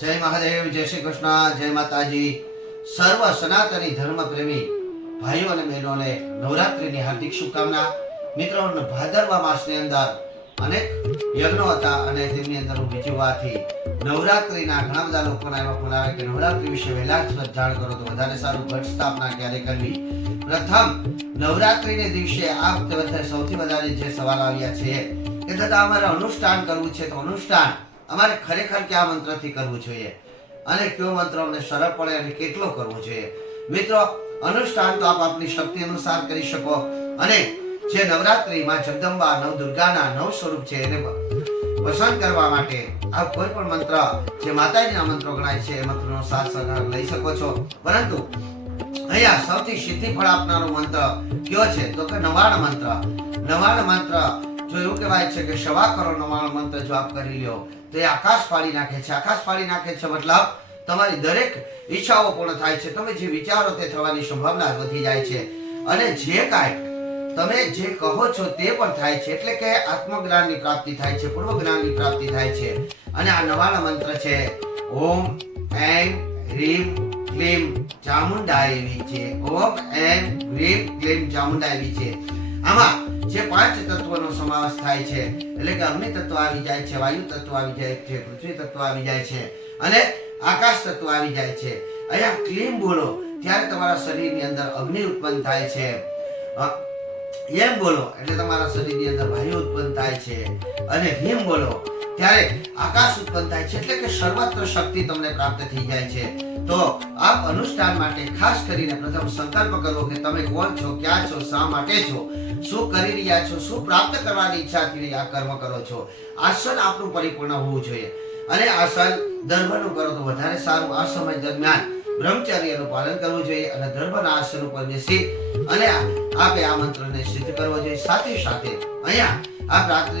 जय महादेव, जय श्री कृष्ण, जय माताजी। सर्व सनातनी धर्म प्रेमी भाइयों અને બહેનોને નવરાત્રીની હાર્દિક શુભકામના। મિત્રો, ભાદરવા માસની અંદર અનેક યજ્ઞો હતા અને તેમની અંદર વિજયવાથી નવરાત્રીના ઘણા બધા લોકોના એવા ફોન આવે કે નવરાત્રી વિશે વહેલા જ જાણ કરો તો વધારે સારું। ઘટ સ્થાપના ક્યારે કરવી? પ્રથમ નવરાત્રીને દિવસે આ વખતે સૌથી વધારે જે સવાલ આવ્યા છે કે દાદા અમારે અનુષ્ઠાન કરવું છે, તો અનુષ્ઠાન અમારે ખરેખર કયા મંત્રથી કરવું જોઈએ અને કયો મંત્ર અમને સરળ પડે અને કેટલો કરવો જોઈએ? મિત્રો, અનુષ્ઠાન તો આપ આપની શક્તિ અનુસાર કરી શકો અને જે નવરાત્રીમાં જગદંબા નવ દુર્ગાના નવ સ્વરૂપ છે એને પસંદ કરવા માટે આપ કોઈ પણ મંત્ર જે માતાજીના મંત્રો ગણાય છે એ મંત્રનો સાથ સહકાર લઈ શકો છો। પરંતુ અહીંયા સૌથી સિદ્ધિફળ આપનારો મંત્ર કયો છે તો કે નવાણ મંત્ર। નવાણ મંત્ર જો એવું કહેવાય છે કે 1.25 કરોડ નવાણ મંત્ર જો આપ કરી લ્યો તો એ આકાશ ફાડી નાખે છે। આકાશ ફાડી નાખે છે મતલબ તમારી દરેક ઈચ્છાઓ પૂર્ણ થાય છે, તમે જે વિચારો તે થવાની સંભાવના વધી જાય છે અને જે કાંઈ તમે જે કહો છો તે પણ થાય છે। એટલે કે આત્મજ્ઞાનની પ્રાપ્તિ થાય છે, પૂર્વ જ્ઞાનની પ્રાપ્તિ થાય છે। અને આ નવાણ મંત્ર છે ઓમ એમ રીમ ક્લીમ ચામુંડાય વિચે। ઓમ એમ રીમ ક્લીમ ચામુંડાય વિચે। આમાં જે 5 તત્વોનો સમાવેશ થાય છે એટલે કે અગ્નિ તત્વ આવી જાય છે, વાયુ તત્વ આવી જાય છે, પૃથ્વી તત્વ આવી જાય છે અને આકાશ તત્વ આવી જાય છે। અહીંયા ક્લીમ બોલો ત્યારે તમારા શરીરની અંદર અગ્નિ ઉત્પન્ન થાય છે, એમ બોલો એટલે તમારા શરીરની અંદર વાયુ ઉત્પન્ન થાય છે અને હિમ બોલો ત્યારે આકાશ ઉત્પન્ન થાય છે। એટલે કે સર્વત્ર શક્તિ તમને પ્રાપ્ત થઈ જાય છે। તો આપ અનુષ્ઠાન માટે ખાસ કરીને પ્રથમ સંકલ્પ કરો કે તમે કોણ છો, ક્યાં છો, શા માટે છો, શું કરી રહ્યા છો, શું પ્રાપ્ત કરવાની ઈચ્છાથી આ કર્મ કરો છો। આસન આપનું પરિપૂર્ણ હોવું જોઈએ અને આસન દર્ભનું કરો તો વધારે સારું। આ સમય દરમિયાન બ્રહ્મચર્યનું પાલન કરવું જોઈએ અને દર્ભના આસન ઉપર બેસી અને આપે આ મંત્રને સિદ્ધ કરવો જોઈએ। સાથે સાથે અહીંયા આપ રાત્રે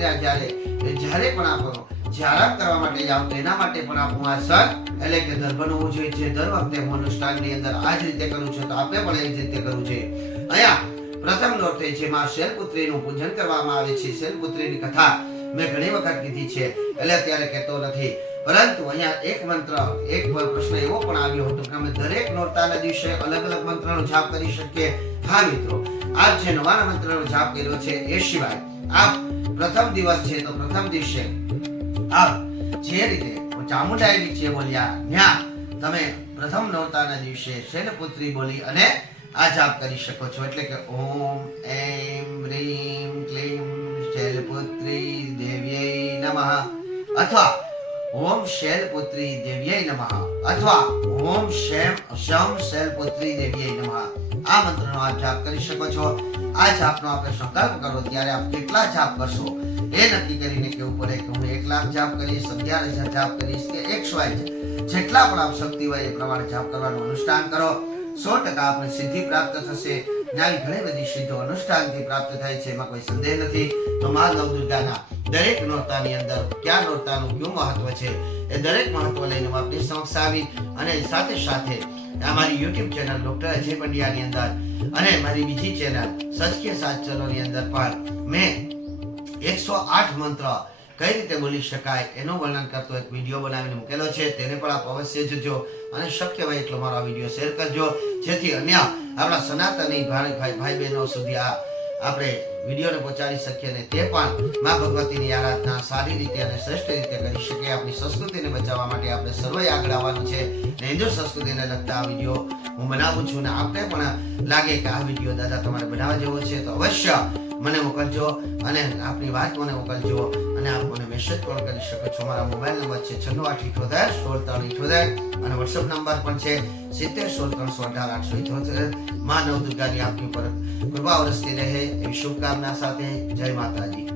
જ્યારે પણ આપ આરામ કરવા માટે જાઓ તો એના માટે પણ આપણું આસન એટલે કે દર્ભનું હોવું જોઈએ। જે દર વખતે હું અનુષ્ઠાનની અંદર આ જ રીતે કરું છું તો આપે પણ એ જ રીતે કરવું જોઈએ। અહીંયા પ્રથમ નોરતે જેમાં શૈલપુત્રીનું પૂજન કરવામાં આવે છે। શૈલપુત્રીની કથા મેં ઘણી વખત કીધી છે એટલે અત્યારે કહેતો નથી, પરંતુ અહીંયા એક મંત્ર એક પ્રશ્ન એવો પણ આવ્યો હતો કે અમે દરેક નોરતાના દિવસે અલગ અલગ મંત્રનો જાપ કરી શકીએ? હા મિત્રો, આપ જે નવાના મંત્રનો જાપ કર્યો છે એ સિવાય આપ પ્રથમ દિવસ છે તો પ્રથમ દિવસે આપ જે રીતે ચામુંડાઈ વિશે બોલ્યા ત્યાં તમે પ્રથમ નોરતાના દિવસે શૈલપુત્રી બોલી અને આ જાપ કરી શકો છો। એટલે કે ઓમ એમ રીમ ક્લીમ શૈલપુત્રી દેવ્યೈ નમઃ અથવા ઓમ શૈલપુત્રી દેવ્યೈ નમઃ અથવા ઓમ શમ શૈલપુત્રી દેવ્યై નમઃ। આ મંત્રનો આપ જાપ કરી શકો છો। આ જાપનો આપણે સંકલ્પ કરો ત્યારે આપ કેટલા જાપ કરશો એ નક્કી કરીને કેવું પડે કે હું 1 લાખ જાપ કરીશ, 11,000 જાપ કરીશ કે 100 જેટલા પણ આપ શક્તિ હોય એ પ્રમાણે જાપ કરવાનું અનુષ્ઠાન કરો। 100% આપને સિદ્ધિ પ્રાપ્ત થશે। આવી ઘણી બધી સિદ્ધિઓ અનુષ્ઠાનથી પ્રાપ્ત થાય છે, એમાં કોઈ સંદેહ નથી। તો મા નવ દુર્ગાના દરેક નોરતાની અંદર ક્યાં નોરતાનું કયું મહત્વ છે એ દરેક મહત્વ લઈને હું આપની સમક્ષ આવી અને સાથે સાથે અમારી YouTube ચેનલ ડોક્ટર અજય પંડ્યાની અંદર અને મારી બીજી ચેનલ સચકે સાચ ચલોની અંદર પણ મેં 108 મંત્ર કઈ રીતે બોલી શકાય એનું વર્ણન કરતો એક વિડીયો બનાવીને મૂકેલો છે, તેને પણ આપ અવશ્ય જોજો અને શક્ય હોય એટલો મારો આ વિડીયો શેર કરજો જેથી અન્ય આપણા સનાતની ભાઈ બહેનો સુધી આ આપણે વિડીયોને પહોંચાડી શકીએ અને તે પણ મા ભગવતીની આરાધના સારી રીતે અને શ્રેષ્ઠ રીતે કરી શકે। આપણી સંસ્કૃતિને બચાવવા માટે આપણે સર્વે આગળ આવવાનું છે અને હિન્દુ સંસ્કૃતિને લગતા આ વિડીયો હું બનાવું છું અને આપને પણ લાગે કે આ વિડીયો દાદા તમારે બનાવવા જેવો છે તો અવશ્ય મને મોકલજો અને આપની વાત મને મોકલજો અને આપ મને મેસેજ પણ કરી શકો છો। મારા મોબાઈલ નંબર છે 9678781678 અને વોટ્સએપ નંબર પણ છે 7016318878। મા નવ દુર્ગાની આપની પર કૃપા વરસતી રહે એવી શુભકામના સાથે જય માતાજી।